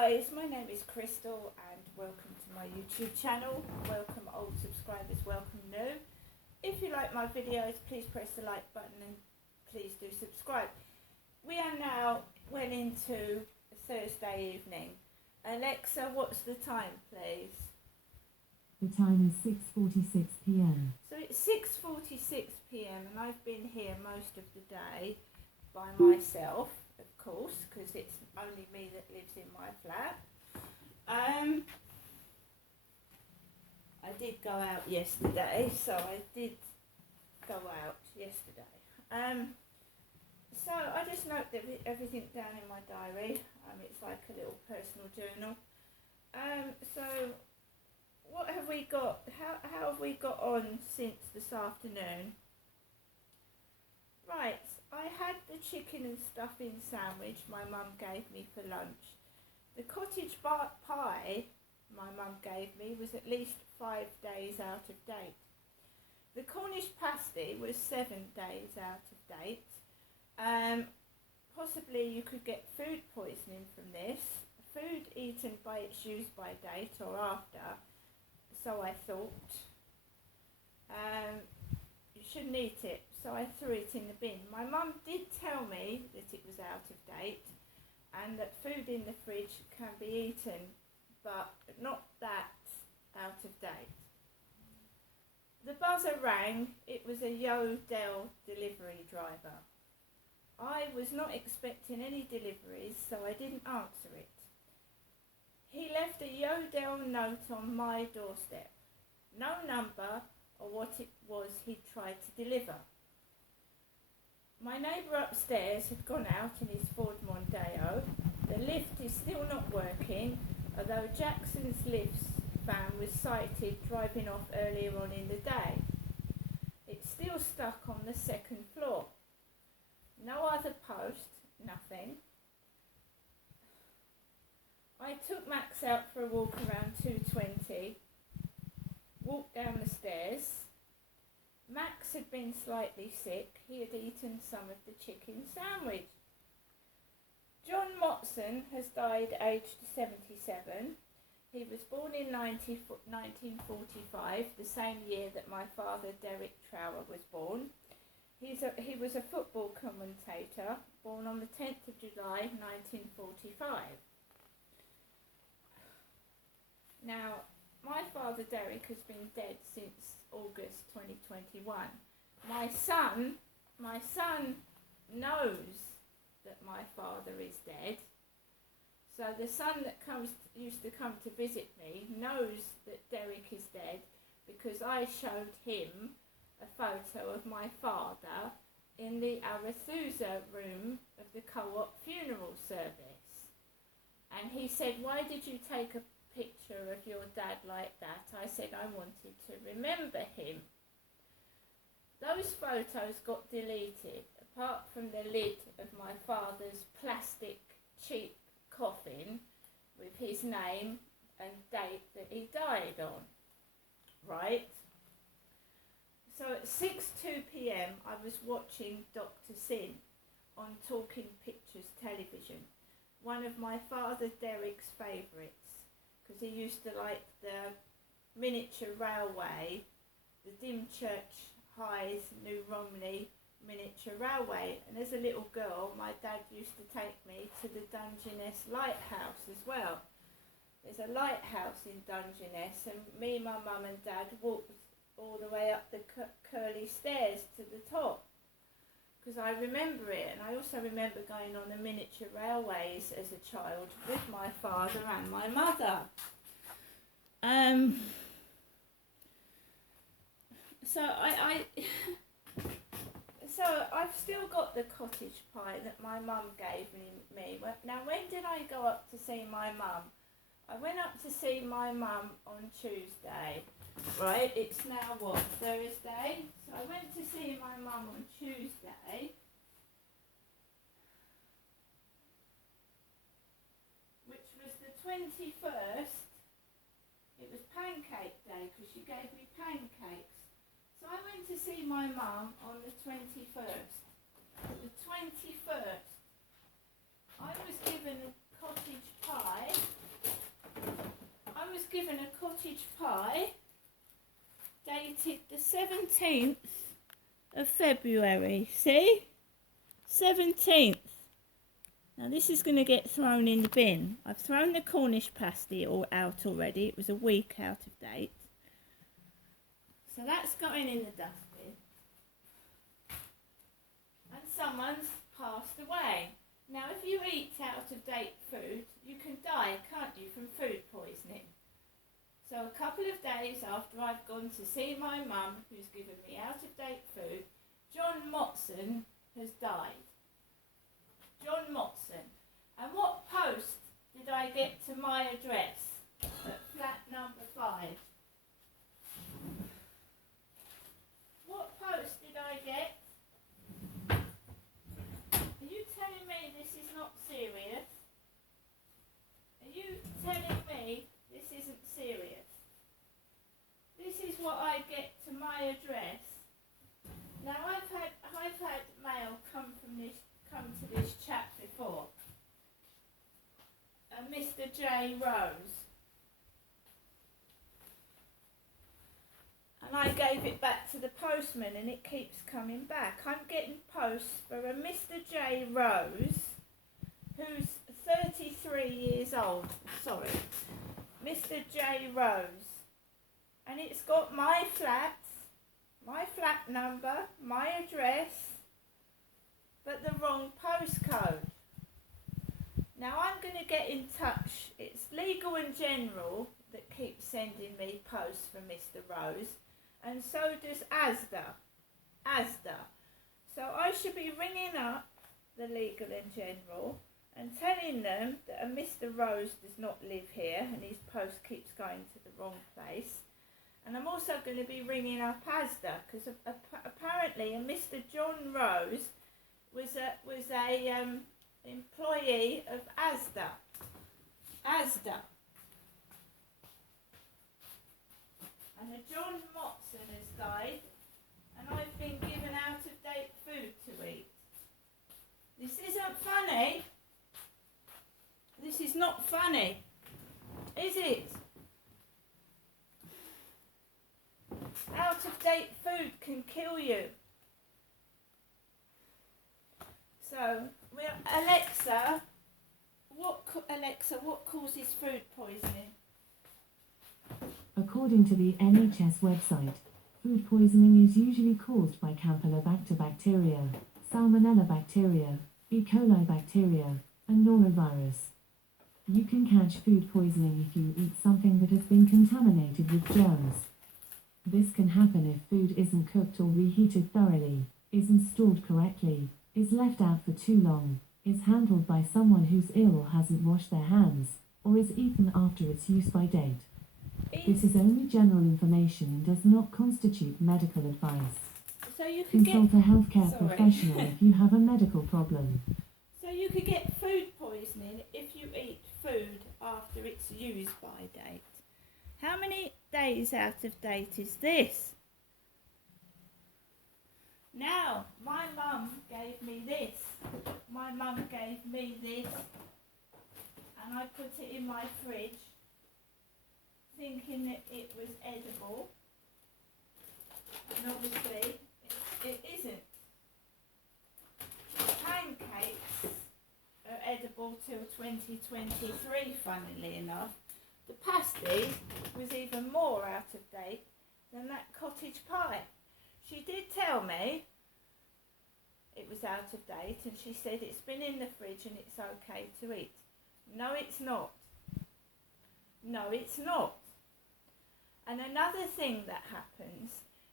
guys, my name is Crystal and welcome to my YouTube channel. Welcome old subscribers, welcome new. If you like my videos, please press the like button and please do subscribe. We are now well into Thursday evening. Alexa, what's the time please? The time is 6:46 p.m. So it's 6:46 p.m. and I've been here most of the day by myself, of course, because it's only me that lives in my flat. I did go out yesterday, so I did go out yesterday. So I just note everything down in my diary. It's like a little personal journal. So what have we got? How have we got on since this afternoon? Right, I had the chicken and stuffing sandwich my mum gave me for lunch. The cottage pie my mum gave me was at least 5 days out of date. The Cornish pasty was 7 days out of date. Possibly you could get food poisoning from this. Food eaten by its use-by date or after, so I thought. You shouldn't eat it, so I threw it in the bin. My mum did tell me that it was out of date and that food in the fridge can be eaten, but not that out of date. The buzzer rang. It was a Yodel delivery driver. I was not expecting any deliveries, so I didn't answer it. He left a Yodel note on my doorstep. No number or what it was he tried to deliver. My neighbour upstairs had gone out in his Ford Mondeo. The lift is still not working, although Jackson's lifts van was sighted driving off earlier on in the day. It's still stuck on the second floor. No other post, nothing. I took Max out for a walk around 2:20, walked down the stairs. Max had been slightly sick. He had eaten some of the chicken sandwich. John Motson has died aged 77. He was born in 1945, the same year that my father Derek Trower was born. He was a football commentator, born on the 10th of July 1945. Now, my father Derek has been dead since August 2021. My son knows that my father is dead. So the son that used to come to visit me knows that Derek is dead because I showed him a photo of my father in the Arethusa room of the Co-op funeral service. And he said, "Why did you take a picture of your dad like that?" I said I wanted to remember him. Those photos got deleted, apart from the lid of my father's plastic cheap coffin with his name and date that he died on. Right? So at 6:02 p.m. I was watching Dr. Sin on Talking Pictures television, one of my father Derek's favourites, because he used to like the miniature railway, the Dymchurch Hythe New Romney miniature railway. And as a little girl, my dad used to take me to the Dungeness Lighthouse as well. There's a lighthouse in Dungeness, and me, my mum and dad walked all the way up the curly stairs to the top, because I remember it. And I also remember going on the miniature railways as a child with my father and my mother. So I've still got the cottage pie that my mum gave me. Now, when did I go up to see my mum? I went up to see my mum on Tuesday. Right, it's now what, Thursday? So I went to see my mum on Tuesday, which was the 21st. It was pancake day because she gave me pancakes. So I went to see my mum on the 21st. The 21st, I was given a cottage pie cottage pie dated the 17th of February. See? 17th. Now this is going to get thrown in the bin. I've thrown the Cornish pasty out already. It was a week out of date. So that's going in the dustbin. And someone's passed away. Now if you eat out of date food, you can die, can't you, from food poisoning. So a couple of days after I've gone to see my mum, who's given me out of date food, John Motson has died. John Motson. And what post did I get to my address at flat number 5? What post did I get? Are you telling me this is not serious? Are you telling me this isn't serious? This is what I get to my address. Now I've had mail come to this chap before. Mr. J. Rose. And I gave it back to the postman and it keeps coming back. I'm getting posts for a Mr. J. Rose, who's 33 years old. Sorry. Mr. J. Rose. And it's got my flat number, my address, but the wrong postcode. Now I'm going to get in touch. It's Legal and General that keeps sending me posts for Mr. Rose, and so does ASDA. So I should be ringing up the Legal and General and telling them that a Mr. Rose does not live here and his post keeps going to the wrong place. And I'm also going to be ringing up ASDA because apparently a Mr. John Rose was a employee of ASDA. And a John Motson has died, and I've been given out of date food to eat. This isn't funny. This is not funny, is it? Out of date food can kill you. So, Alexa, what causes food poisoning? According to the NHS website, food poisoning is usually caused by Campylobacter bacteria, Salmonella bacteria, E. coli bacteria, and norovirus. You can catch food poisoning if you eat something that has been contaminated with germs. This can happen if food isn't cooked or reheated thoroughly, isn't stored correctly, is left out for too long, is handled by someone who's ill or hasn't washed their hands, or is eaten after its use-by date. This is only general information and does not constitute medical advice. So you could Consult a healthcare professional if you have a medical problem. So you could get food poisoning if you eat food after its use-by date. How many days out of date is this? Now, my mum gave me this. And I put it in my fridge, thinking that it was edible. And obviously, it isn't. Pancakes are edible till 2023, funnily enough. The pasty was even more out of date than that cottage pie. She did tell me it was out of date, and she said it's been in the fridge and it's okay to eat. No, it's not. No, it's not. And another thing that happens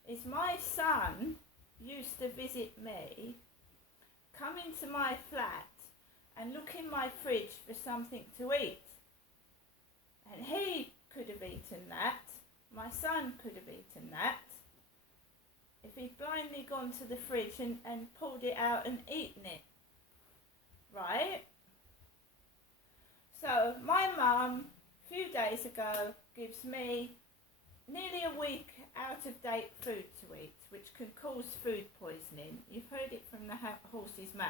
is my son used to visit me, come into my flat and look in my fridge for something to eat. And he could have eaten that. My son could have eaten that. If he'd blindly gone to the fridge and pulled it out and eaten it. Right? So my mum, a few days ago, gives me nearly a week out of date food to eat, which can cause food poisoning. You've heard it from the horse's mouth.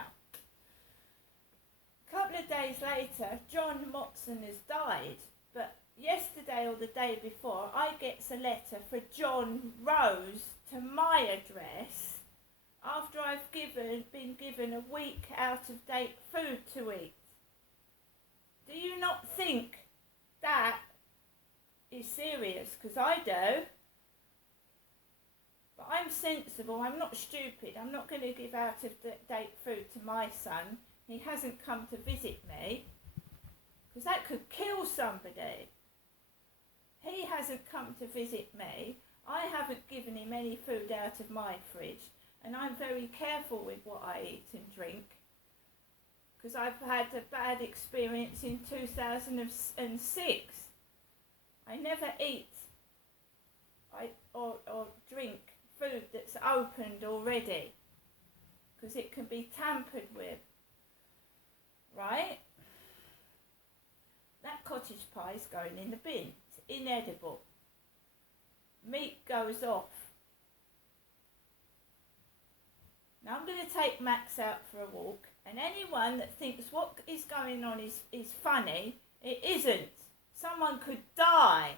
A couple of days later, John Motson has died, but yesterday or the day before, I gets a letter for John Rose to my address after I've been given a week out of date food to eat. Do you not think that is serious? Because I do. But I'm sensible, I'm not stupid, I'm not going to give out of date food to my son. He hasn't come to visit me, because that could kill somebody. He hasn't come to visit me. I haven't given him any food out of my fridge, and I'm very careful with what I eat and drink, because I've had a bad experience in 2006. I never eat or drink food that's opened already, because it can be tampered with, right? That cottage pie is going in the bin. It's inedible. Meat goes off. Now I'm going to take Max out for a walk, and anyone that thinks what is going on is funny, it isn't. Someone could die.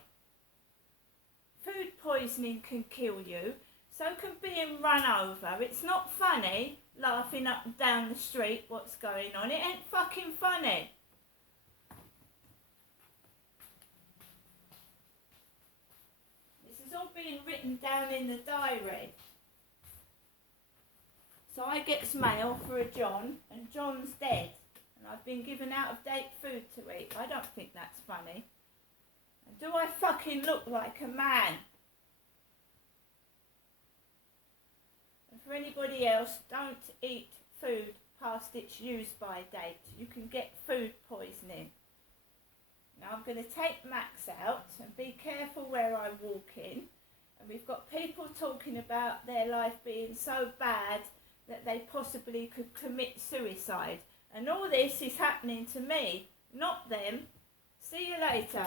Food poisoning can kill you, so can being run over. It's not funny laughing up and down the street what's going on. It ain't fucking funny. This is all being written down in the diary. So I gets mail for a John, and John's dead. And I've been given out of date food to eat. I don't think that's funny. And do I fucking look like a man? And for anybody else, don't eat food past its use-by date. You can get food poisoning. Now I'm going to take Max out and be careful where I walk in. And we've got people talking about their life being so bad that they possibly could commit suicide. And all this is happening to me, not them. See you later.